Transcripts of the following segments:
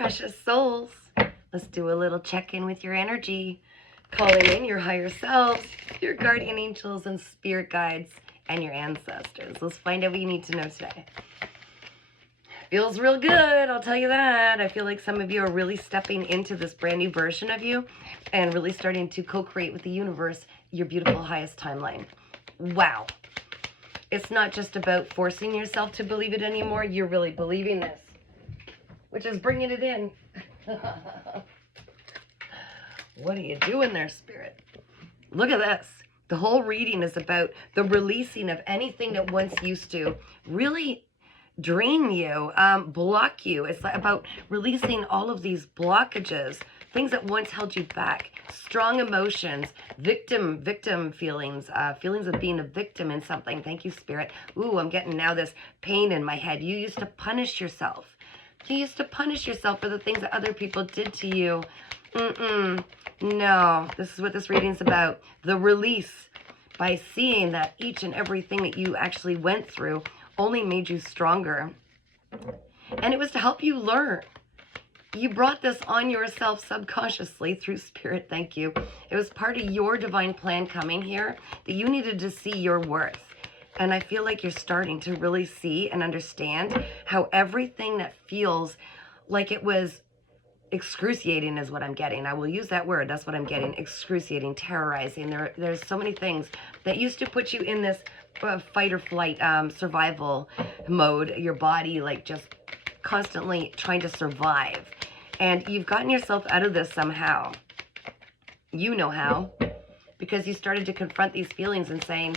Precious souls, let's do a little check-in with your energy. Calling in your higher selves, your guardian angels and spirit guides, and your ancestors. Let's find out what you need to know today. Feels real good, I'll tell you that. I feel like some of you are really stepping into this brand new version of you and really starting to co-create with the universe your beautiful highest timeline. Wow. It's not just about forcing yourself to believe it anymore. You're really believing this, which is bringing it in. What are you doing there, Spirit? Look at this. The whole reading is about the releasing of anything that once used to really drain you, block you. It's about releasing all of these blockages, things that once held you back, strong emotions, victim feelings, feelings of being a victim in something. Thank you, Spirit. Ooh, I'm getting now this pain in my head. You used to punish yourself. You used to punish yourself for the things that other people did to you. No, this is what this reading's about. The release, by seeing that each and everything that you actually went through only made you stronger. And it was to help you learn. You brought this on yourself subconsciously through Spirit. Thank you. It was part of your divine plan coming here that you needed to see your worth. And I feel like you're starting to really see and understand how everything that feels like it was excruciating is what I'm getting. I will use that word. That's what I'm getting. Excruciating, terrorizing. There's so many things that used to put you in this fight or flight survival mode. Your body like just constantly trying to survive. And you've gotten yourself out of this somehow. You know how. Because you started to confront these feelings and saying,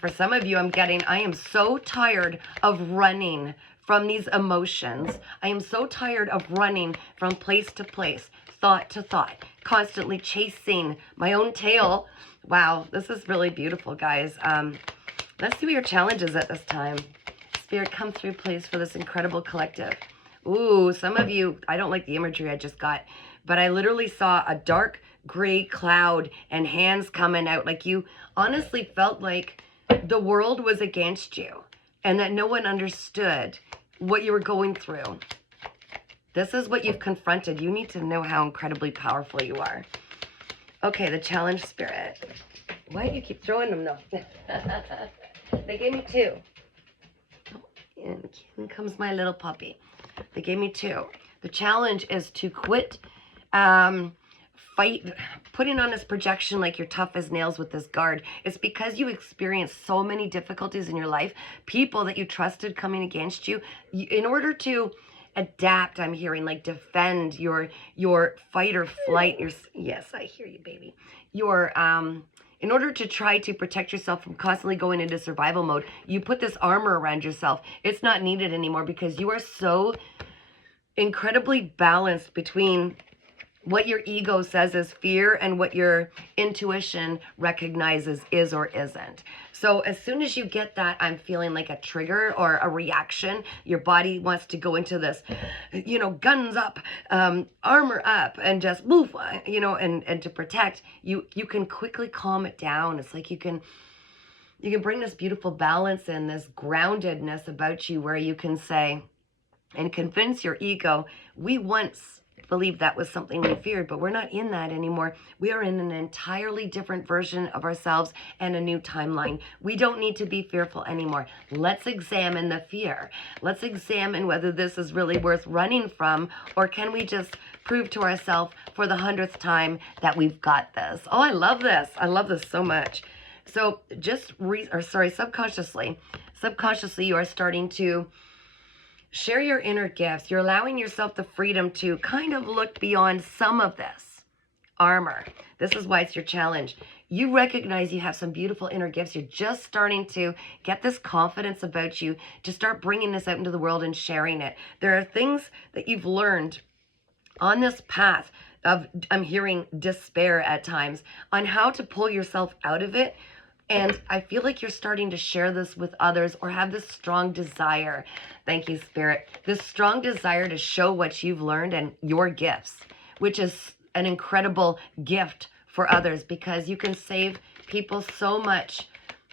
for some of you, I am so tired of running from these emotions. I am so tired of running from place to place, thought to thought, constantly chasing my own tail. Wow, this is really beautiful, guys. Let's see what your challenge is at this time. Spirit, come through, please, for this incredible collective. Ooh, some of you, I don't like the imagery I just got, but I literally saw a dark gray cloud and hands coming out. Like you honestly felt like the world was against you and that no one understood what you were going through. This is what you've confronted. You need to know how incredibly powerful you are. Okay, the challenge, Spirit. Why do you keep throwing them though? They gave me two. And in comes my little puppy. They gave me two. The challenge is to quit putting on this projection like you're tough as nails with this guard. It's because you experienced so many difficulties in your life, people that you trusted coming against you. In order to adapt, I'm hearing, like defend your fight or flight. Yes, I hear you, baby. In order to try to protect yourself from constantly going into survival mode, you put this armor around yourself. It's not needed anymore because you are so incredibly balanced between what your ego says is fear and what your intuition recognizes is or isn't. So as soon as you get that, I'm feeling like a trigger or a reaction, your body wants to go into this, guns up, armor up, and just move, and to protect, you can quickly calm it down. It's like you can bring this beautiful balance and this groundedness about you where you can say and convince your ego, we once believed that was something we feared, but we're not in that anymore. We are in an entirely different version of ourselves and a new timeline. We don't need to be fearful anymore. Let's examine the fear. Let's examine whether this is really worth running from, or can we just prove to ourselves for the 100th time that we've got this. Oh, I love this. I love this so much. So subconsciously, you are starting to share your inner gifts. You're allowing yourself the freedom to kind of look beyond some of this armor. This is why it's your challenge. You recognize you have some beautiful inner gifts. You're just starting to get this confidence about you to start bringing this out into the world and sharing it. There are things that you've learned on this path of, I'm hearing despair at times, on how to pull yourself out of it. And I feel like you're starting to share this with others or have this strong desire. Thank you, Spirit. This strong desire to show what you've learned and your gifts, which is an incredible gift for others because you can save people so much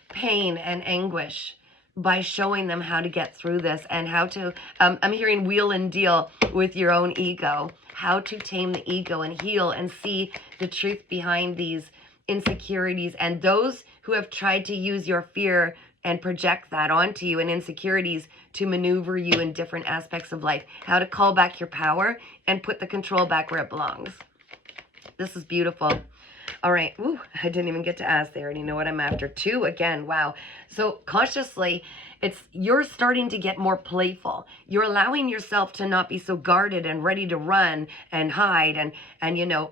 pain and anguish by showing them how to get through this and how to, I'm hearing wheel and deal with your own ego, how to tame the ego and heal and see the truth behind these insecurities and those who have tried to use your fear and project that onto you and insecurities to maneuver you in different aspects of life, how to call back your power and put the control back where it belongs. This is beautiful. All right. Ooh, I didn't even get to ask. They already know what I'm after. 2 again. Wow. So consciously, you're starting to get more playful. You're allowing yourself to not be so guarded and ready to run and hide and you know,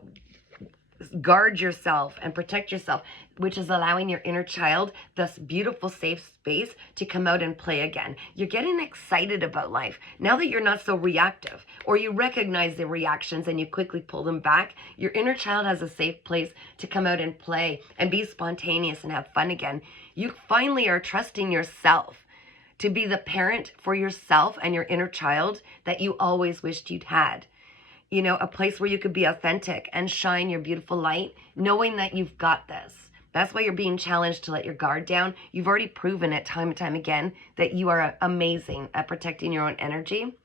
guard yourself and protect yourself, which is allowing your inner child this beautiful safe space to come out and play again. You're getting excited about life now that you're not so reactive, or you recognize the reactions and you quickly pull them back. Your inner child has a safe place to come out and play and be spontaneous and have fun again. You finally are trusting yourself to be the parent for yourself and your inner child that you always wished you'd had. You know, a place where you could be authentic and shine your beautiful light, knowing that you've got this. That's why you're being challenged to let your guard down. You've already proven it time and time again that you are amazing at protecting your own energy.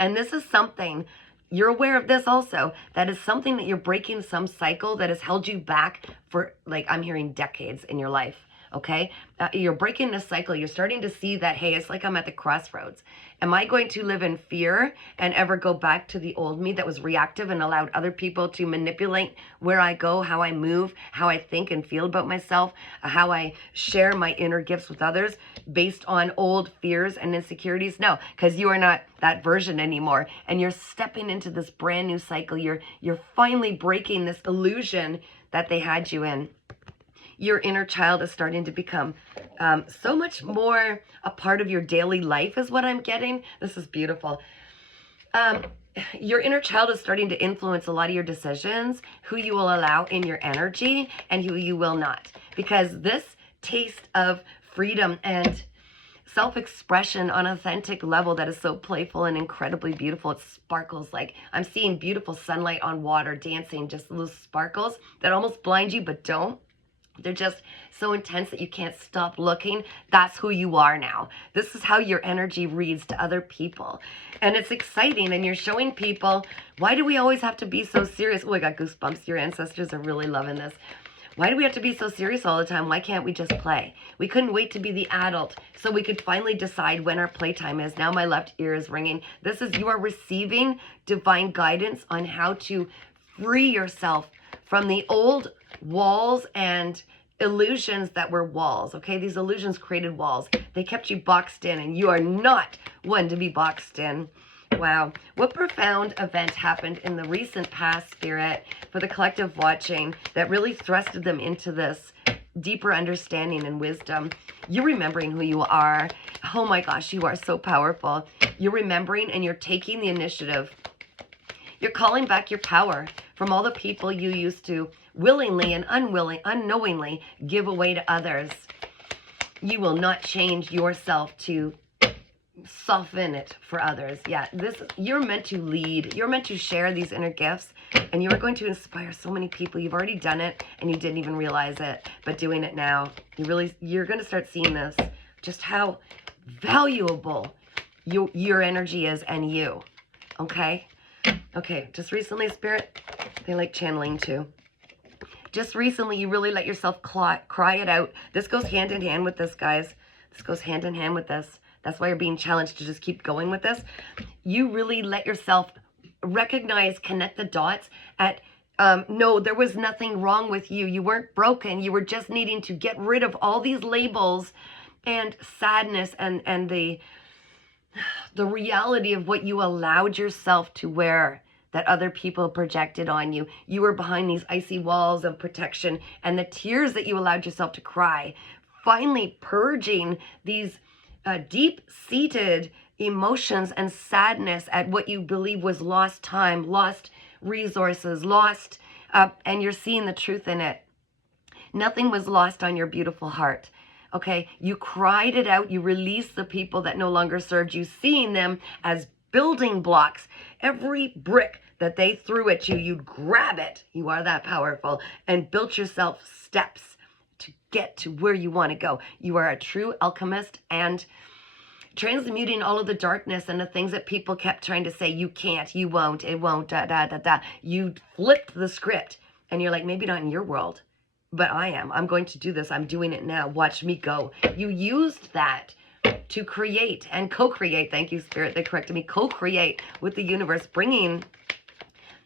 And this is something, you're aware of this also, that is something that you're breaking some cycle that has held you back for, like, I'm hearing decades in your life. Okay, you're breaking this cycle. You're starting to see that, hey, it's like I'm at the crossroads. Am I going to live in fear and ever go back to the old me that was reactive and allowed other people to manipulate where I go, how I move, how I think and feel about myself, how I share my inner gifts with others based on old fears and insecurities? No, because you are not that version anymore. And you're stepping into this brand new cycle. You're finally breaking this illusion that they had you in. Your inner child is starting to become so much more a part of your daily life is what I'm getting. This is beautiful. Your inner child is starting to influence a lot of your decisions, who you will allow in your energy and who you will not. Because this taste of freedom and self-expression on an authentic level that is so playful and incredibly beautiful. It sparkles like I'm seeing beautiful sunlight on water dancing, just those sparkles that almost blind you but don't. They're just so intense that you can't stop looking. That's who you are now. This is how your energy reads to other people. And it's exciting. And you're showing people, why do we always have to be so serious? Oh, I got goosebumps. Your ancestors are really loving this. Why do we have to be so serious all the time? Why can't we just play? We couldn't wait to be the adult so we could finally decide when our playtime is. Now my left ear is ringing. This is, you are receiving divine guidance on how to free yourself from the old walls and illusions that were walls. Okay, these illusions created walls. They kept you boxed in, and you are not one to be boxed in. Wow, what profound event happened in the recent past, Spirit, for the collective watching that really thrusted them into this deeper understanding and wisdom? You're remembering who you are. Oh my gosh, you are so powerful. You're remembering and you're taking the initiative. You're calling back your power from all the people you used to willingly and unknowingly give away to others. You will not change yourself to soften it for others. Yeah, you're meant to lead. You're meant to share these inner gifts, and you are going to inspire so many people. You've already done it, and you didn't even realize it, but doing it now, you're going to start seeing this, just how valuable your energy is and you. Okay? Okay, just recently, Spirit, they like channeling too. Just recently, you really let yourself cry it out. This goes hand in hand with this, guys. This goes hand in hand with this. That's why you're being challenged to just keep going with this. You really let yourself recognize, connect the dots at, no, there was nothing wrong with you. You weren't broken. You were just needing to get rid of all these labels and sadness and the reality of what you allowed yourself to wear that other people projected on you. You were behind these icy walls of protection, and the tears that you allowed yourself to cry, finally purging these deep-seated emotions and sadness at what you believe was lost time, lost resources, lost, and you're seeing the truth in it. Nothing was lost on your beautiful heart. Okay, you cried it out. You released the people that no longer served you, seeing them as building blocks. Every brick that they threw at you, you'd grab it. You are that powerful, and built yourself steps to get to where you want to go. You are a true alchemist, and transmuting all of the darkness and the things that people kept trying to say, you can't, you won't, it won't, da, da, da, da. You flipped the script, and you're like, maybe not in your world, but I am. I'm going to do this. I'm doing it now. Watch me go. You used that to create and co-create. Thank you, Spirit. They corrected me. Co-create with the universe, bringing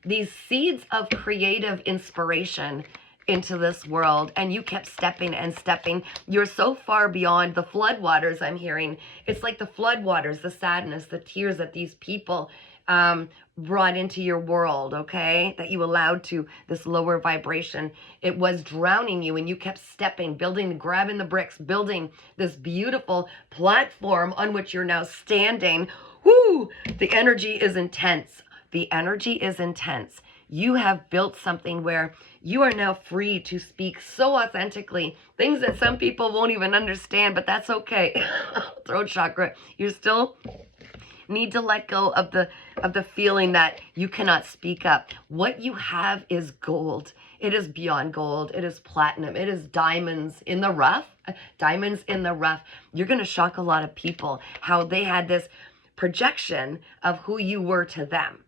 these seeds of creative inspiration into this world, and you kept stepping and stepping. You're so far beyond the floodwaters. I'm hearing it's like the floodwaters, the sadness, the tears that these people brought into your world, okay, that you allowed to this lower vibration. It was drowning you, and you kept stepping, building, grabbing the bricks, building this beautiful platform on which you're now standing. Whoo! The energy is intense. The energy is intense. You have built something where you are now free to speak so authentically, things that some people won't even understand, but that's okay. Throat chakra, you still need to let go of the feeling that you cannot speak up. What you have is gold. It is beyond gold. It is platinum. It is diamonds in the rough. Diamonds in the rough. You're going to shock a lot of people how they had this projection of who you were to them.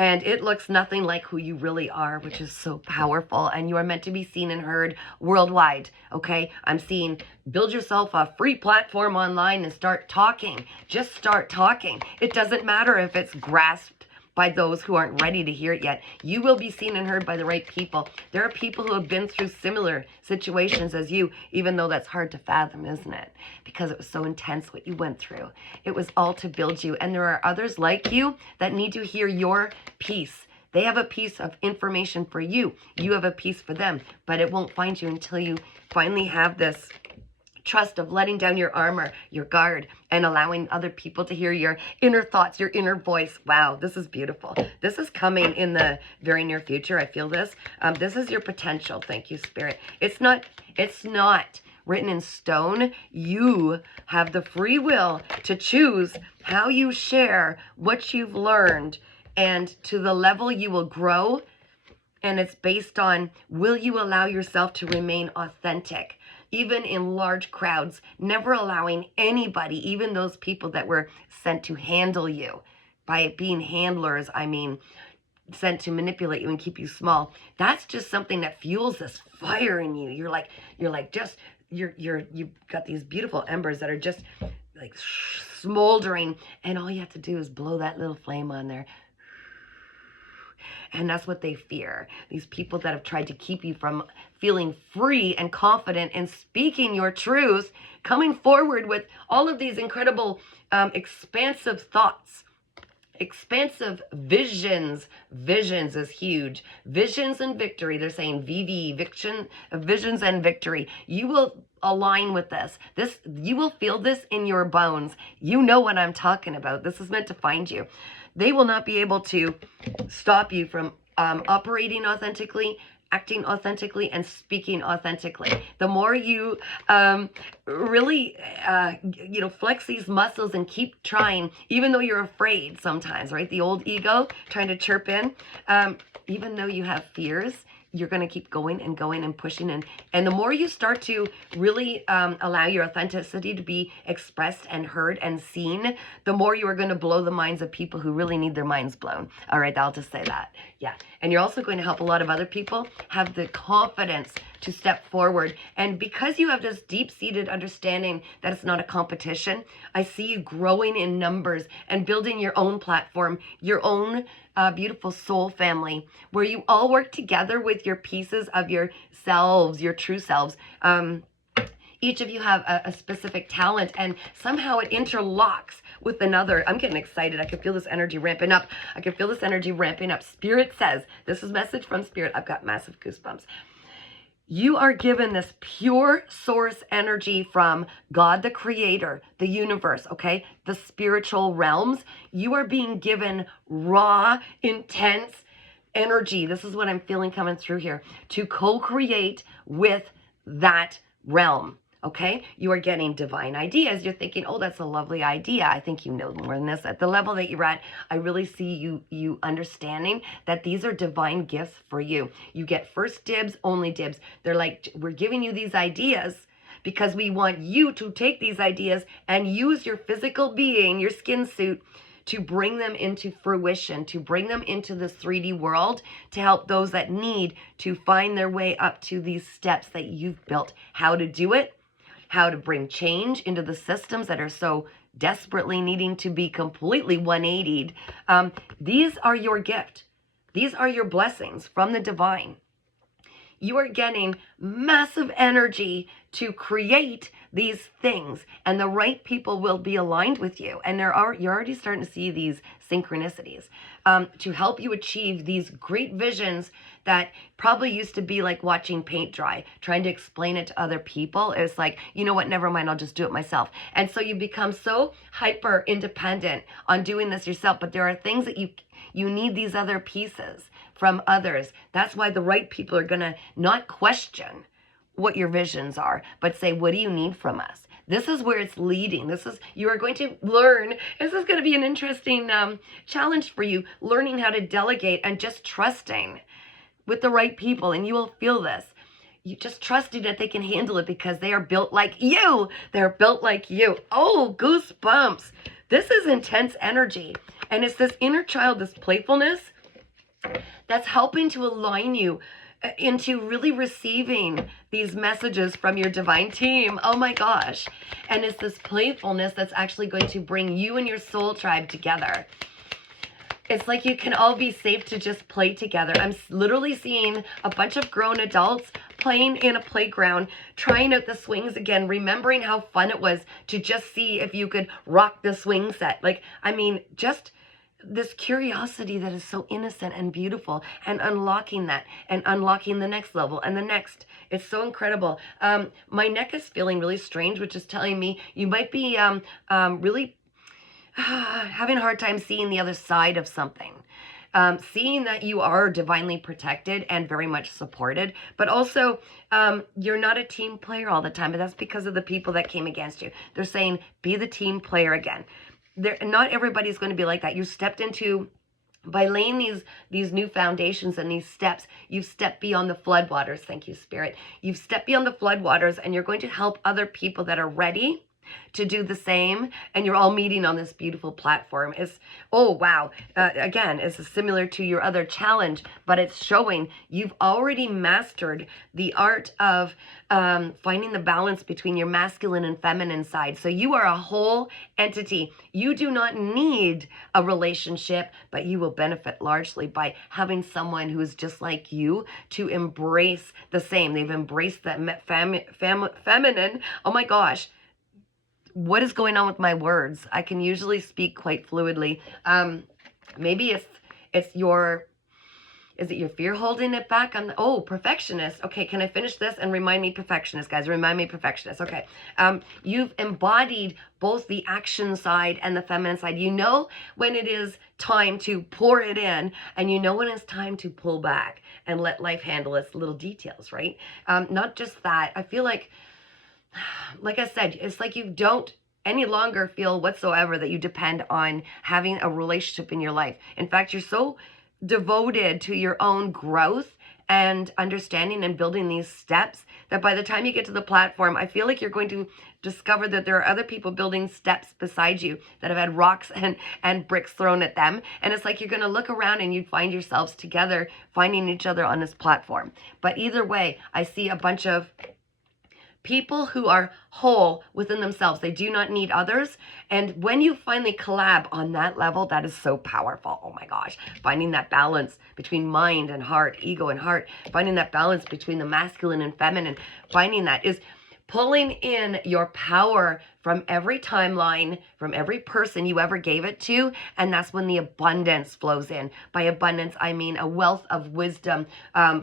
And it looks nothing like who you really are, which is so powerful. And you are meant to be seen and heard worldwide, okay? I'm seeing build yourself a free platform online and start talking. Just start talking. It doesn't matter if it's grasped by those who aren't ready to hear it yet. You will be seen and heard by the right people. There are people who have been through similar situations as you, even though that's hard to fathom, isn't it? Because it was so intense what you went through. It was all to build you. And there are others like you that need to hear your piece. They have a piece of information for you. You have a piece for them, but it won't find you until you finally have this trust of letting down your armor, your guard, and allowing other people to hear your inner thoughts, your inner voice. Wow, this is beautiful. This is coming in the very near future. I feel this. This is your potential. Thank you, Spirit. It's not written in stone. You have the free will to choose how you share what you've learned and to the level you will grow. And it's based on, will you allow yourself to remain authentic? Even in large crowds, never allowing anybody, even those people that were sent to handle you. By being handlers, I mean sent to manipulate you and keep you small. That's just something that fuels this fire in you. You've got these beautiful embers that are just like smoldering, and all you have to do is blow that little flame on there. And that's what they fear. These people that have tried to keep you from feeling free and confident and speaking your truth, coming forward with all of these incredible, expansive thoughts, expansive visions. Visions is huge. Visions and victory. They're saying VV, visions and victory. You will align with this. You will feel this in your bones. You know what I'm talking about. This is meant to find you. They will not be able to stop you from operating authentically, acting authentically, and speaking authentically. The more you really, flex these muscles and keep trying, even though you're afraid sometimes, right? The old ego trying to chirp in, even though you have fears, you're going to keep going and going and pushing. And the more you start to really allow your authenticity to be expressed and heard and seen, the more you are going to blow the minds of people who really need their minds blown. All right, I'll just say that. Yeah. And you're also going to help a lot of other people have the confidence to step forward. And because you have this deep-seated understanding that it's not a competition, I see you growing in numbers and building your own platform, your own beautiful soul family, where you all work together with your pieces of yourselves, your true selves. Each of you have a specific talent, and somehow it interlocks with another. I'm getting excited. I can feel this energy ramping up. I can feel this energy ramping up. Spirit says, this is a message from Spirit. I've got massive goosebumps. You are given this pure source energy from God, the creator, the universe, okay? The spiritual realms. You are being given raw, intense energy. This is what I'm feeling coming through here, to co-create with that realm. Okay, you are getting divine ideas. You're thinking, oh, that's a lovely idea. I think you know more than this. At the level that you're at, I really see you understanding that these are divine gifts for you. You get first dibs, only dibs. They're like, we're giving you these ideas because we want you to take these ideas and use your physical being, your skin suit, to bring them into fruition, to bring them into this 3D world, to help those that need to find their way up to these steps that you've built. How to do it, how to bring change into the systems that are so desperately needing to be completely 180'd. These are your gift. These are your blessings from the divine. You are getting massive energy to create these things, and the right people will be aligned with you. And you're already starting to see these synchronicities to help you achieve these great visions that probably used to be like watching paint dry, trying to explain it to other people. It's like, you know what, never mind, I'll just do it myself. And so you become so hyper independent on doing this yourself, but there are things that you need these other pieces from others. That's why the right people are going to not question what your visions are, but say, what do you need from us? This is where it's leading. You are going to learn. This is going to be an interesting challenge for you, learning how to delegate and just trusting with the right people. And you will feel this. You just trusting that they can handle it because they are built like you. They're built like you. Oh, goosebumps. This is intense energy. And it's this inner child, this playfulness that's helping to align you into really receiving these messages from your divine team. Oh my gosh. And it's this playfulness that's actually going to bring you and your soul tribe together. It's like you can all be safe to just play together. I'm literally seeing a bunch of grown adults playing in a playground, trying out the swings again, remembering how fun it was to just see if you could rock the swing set. Like, I mean, just this curiosity that is so innocent and beautiful, and unlocking that and unlocking the next level and the next. It's so incredible. My neck is feeling really strange, which is telling me you might be really having a hard time seeing the other side of something. Seeing that you are divinely protected and very much supported, but also you're not a team player all the time, but that's because of the people that came against you. They're saying, be the team player again. Not everybody's going to be like that. You stepped into, by laying these new foundations and these steps, you've stepped beyond the floodwaters. Thank you, Spirit. You've stepped beyond the floodwaters, and you're going to help other people that are ready to do the same, and you're all meeting on this beautiful platform. It's, oh wow, again, it's similar to your other challenge, but it's showing you've already mastered the art of finding the balance between your masculine and feminine side. So you are a whole entity. You do not need a relationship, but you will benefit largely by having someone who is just like you to embrace the same. They've embraced that feminine. Oh my gosh. What is going on with my words? I can usually speak quite fluidly. Maybe it's your, is it your fear holding it back? Oh, perfectionist. Okay, can I finish this and remind me perfectionist, guys? Remind me perfectionist. Okay. You've embodied both the action side and the feminine side. You know when it is time to pour it in, and you know when it's time to pull back and let life handle its little details, right? Not just that. I feel like I said, it's like you don't any longer feel whatsoever that you depend on having a relationship in your life. In fact, you're so devoted to your own growth and understanding and building these steps that by the time you get to the platform, I feel like you're going to discover that there are other people building steps beside you that have had rocks and bricks thrown at them. And it's like you're going to look around and you'd find yourselves together, finding each other on this platform. But either way, I see a bunch of people who are whole within themselves. They do not need others. And when you finally collab on that level, that is so powerful. Oh my gosh. Finding that balance between mind and heart, ego and heart, finding that balance between the masculine and feminine, finding that is pulling in your power from every timeline, from every person you ever gave it to, and that's when the abundance flows in. By abundance, I mean a wealth of wisdom,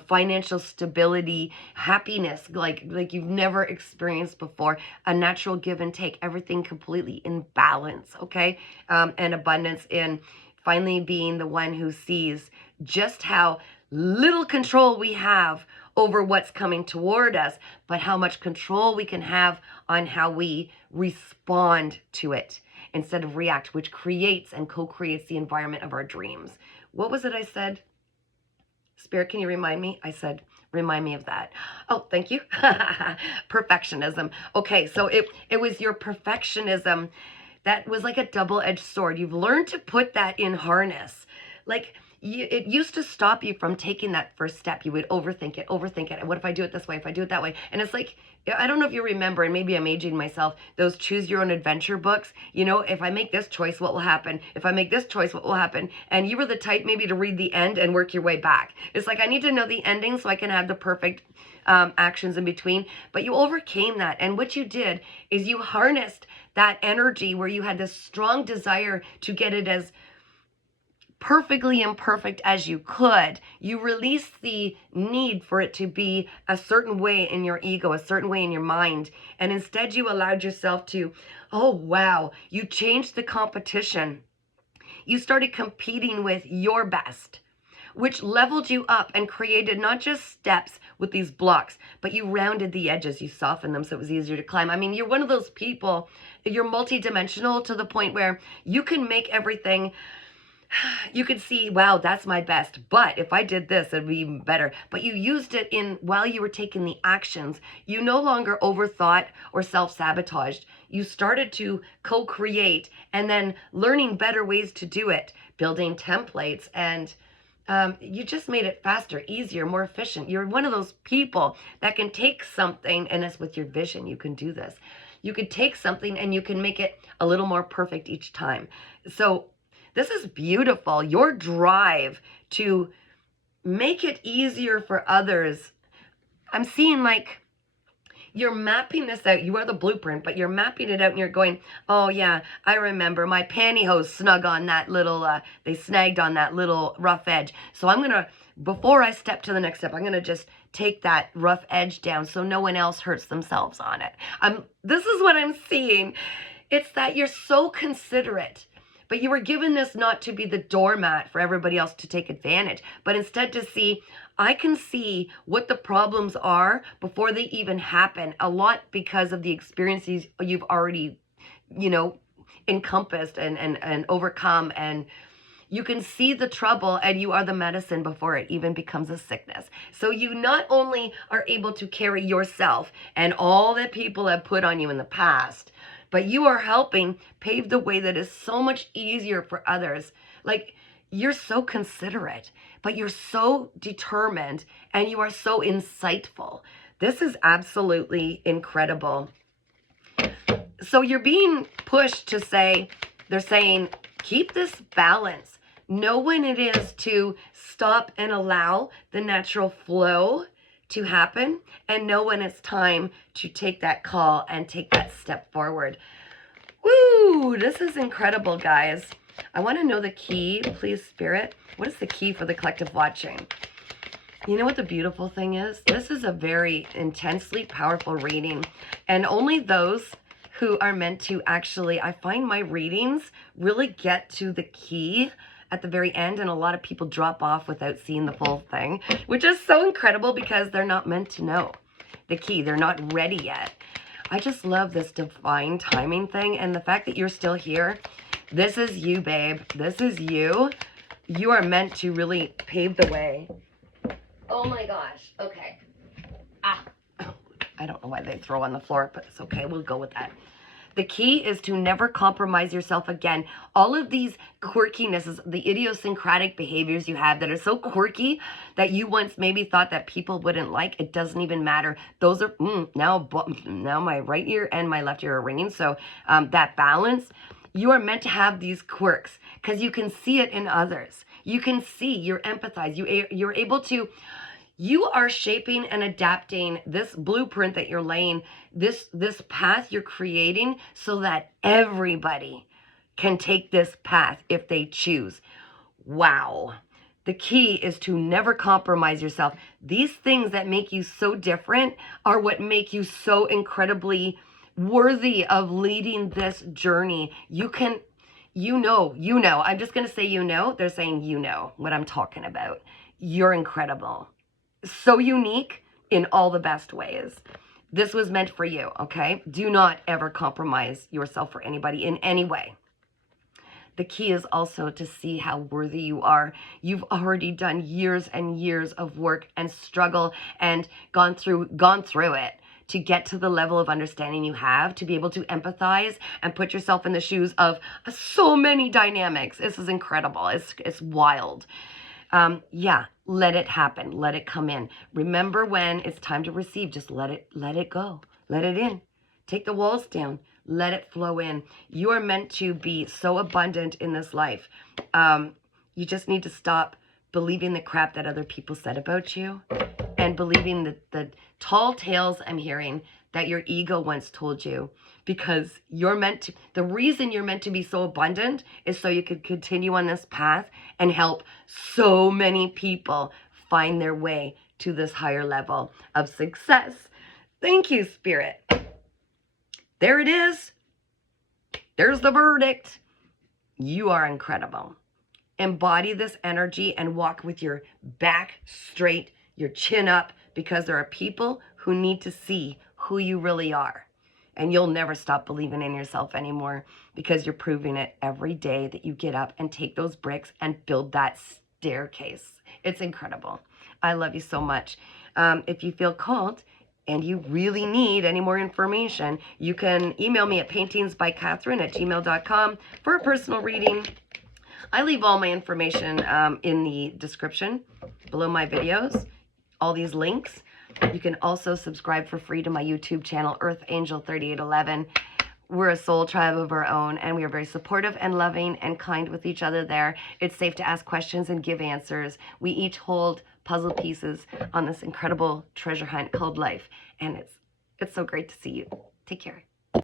financial stability, happiness, like you've never experienced before, a natural give and take, everything completely in balance, okay? And abundance in finally being the one who sees just how little control we have over what's coming toward us, but how much control we can have on how we respond to it instead of react, which creates and co-creates the environment of our dreams. What was it I said? Spirit, can you remind me? I said, remind me of that. Oh, thank you. Perfectionism. Okay, so it was your perfectionism that was like a double-edged sword. You've learned to put that in harness. Like, it used to stop you from taking that first step. You would overthink it. What if I do it this way? If I do it that way? And it's like, I don't know if you remember, and maybe I'm aging myself, those choose your own adventure books. You know, if I make this choice, what will happen? If I make this choice, what will happen? And you were the type maybe to read the end and work your way back. It's like, I need to know the ending so I can have the perfect actions in between. But you overcame that. And what you did is you harnessed that energy where you had this strong desire to get it as perfectly imperfect as you could. You released the need for it to be a certain way in your ego, a certain way in your mind. And instead you allowed yourself to, oh wow, you changed the competition. You started competing with your best, which leveled you up and created not just steps with these blocks, but you rounded the edges, you softened them so it was easier to climb. I mean, you're one of those people, you're multidimensional to the point where you can make everything, you could see, wow, that's my best, but if I did this, it'd be even better. But you used it in while you were taking the actions. You no longer overthought or self-sabotaged. You started to co-create and then learning better ways to do it, building templates, and you just made it faster, easier, more efficient. You're one of those people that can take something, and it's with your vision, you can do this. You could take something and you can make it a little more perfect each time. So this is beautiful. Your drive to make it easier for others. I'm seeing like you're mapping this out. You are the blueprint, but you're mapping it out and you're going, oh yeah, I remember my pantyhose snug on that little, they snagged on that little rough edge. So I'm going to, before I step to the next step, I'm going to just take that rough edge down so no one else hurts themselves on it. This is what I'm seeing. It's that you're so considerate. But you were given this not to be the doormat for everybody else to take advantage, but instead to see, I can see what the problems are before they even happen, a lot because of the experiences you've already, you know, encompassed and overcome, and you can see the trouble and you are the medicine before it even becomes a sickness. So you not only are able to carry yourself and all that people have put on you in the past, but you are helping pave the way that is so much easier for others. Like, you're so considerate, but you're so determined and you are so insightful. This is absolutely incredible. So you're being pushed to say, they're saying, keep this balance. Know when it is to stop and allow the natural flow to happen, and know when it's time to take that call and take that step forward. Woo! This is incredible, guys. I want to know the key, please, Spirit. What is the key for the collective watching? You know what the beautiful thing is? This is a very intensely powerful reading, and only those who are meant to actually, I find my readings really get to the key at the very end, and a lot of people drop off without seeing the full thing, which is so incredible because they're not meant to know the key. They're not ready yet. I just love this divine timing thing, and the fact that you're still here. This is you, babe. This is you. You are meant to really pave the way. Oh my gosh. Okay. I don't know why they throw on the floor, but it's okay. We'll go with that. The key is to never compromise yourself again. All of these quirkinesses, the idiosyncratic behaviors you have that are so quirky that you once maybe thought that people wouldn't like, it doesn't even matter. Those are, now my right ear and my left ear are ringing. So that balance, you are meant to have these quirks because you can see it in others. You can see, you're empathize, you're able to, you are shaping and adapting this blueprint that you're laying, this path you're creating so that everybody can take this path if they choose. Wow. The key is to never compromise yourself. These things that make you so different are what make you so incredibly worthy of leading this journey. You can, you know, I'm just going to say, they're saying, you know what I'm talking about. You're incredible. So unique, in all the best ways. This was meant for you, okay? Do not ever compromise yourself for anybody in any way. The key is also to see how worthy you are. You've already done years and years of work and struggle and gone through it to get to the level of understanding you have, to be able to empathize and put yourself in the shoes of so many dynamics. This is incredible. It's wild. Yeah, let it happen. Let it come in. Remember, when it's time to receive, just let it go. Let it in. Take the walls down. Let it flow in. You are meant to be so abundant in this life. You just need to stop believing the crap that other people said about you, and believing the tall tales I'm hearing that your ego once told you, because the reason you're meant to be so abundant is so you could continue on this path and help so many people find their way to this higher level of success. Thank you, Spirit. There it is. There's the verdict. You are incredible. Embody this energy and walk with your back straight, your chin up, because there are people who need to see who you really are. And you'll never stop believing in yourself anymore, because you're proving it every day that you get up and take those bricks and build that staircase. It's incredible. I love you so much. If you feel called and you really need any more information, you can email me at paintingsbycatherine@gmail.com for a personal reading. I leave all my information in the description below my videos, all these links. You can also subscribe for free to my YouTube channel, Earth Angel 3811. We're a soul tribe of our own, and we are very supportive and loving and kind with each other there. It's safe to ask questions and give answers. We each hold puzzle pieces on this incredible treasure hunt called life, and it's so great to see you. Take care.